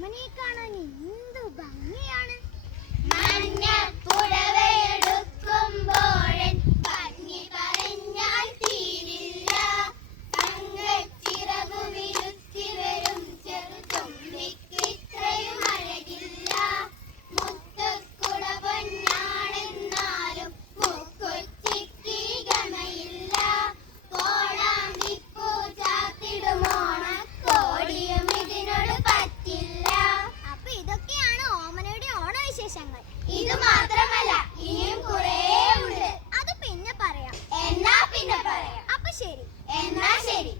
ഓമനയെ കാണാൻ എന്തു ഭംഗിയാണ്. മഞ്ഞപ്പുടവയെടുക്കുമ്പോഴൻ ഭംഗി പറഞ്ഞാൽ തീരില്ല. തങ്കച്ചിറകു വിരുത്തി വരും ചെറു തുമ്പിക്ക് ഇത്രയും അഴകില്ല. മുത്തുക്കുട പൊന്നാണെന്നാലും മുക്കൊച്ചിക്ക് ഗമയില്ല. കോടാമ്പിപ്പൂ ചാത്തിടുമോണ കോടിയും ഇതിനോട് പറ്റില്ല. അപ്പൊ ഇതൊക്കെയാണ് ഓമനയുടെ ഓണവിശേഷങ്ങൾ. ഇത് മാത്രമല്ല, ഇനിയും കുറേ ഉണ്ട്. അത് പിന്നെ പറയാം. എന്നാ പിന്നെ പറയാം. അപ്പൊ ശരി. എന്നാ ശരി.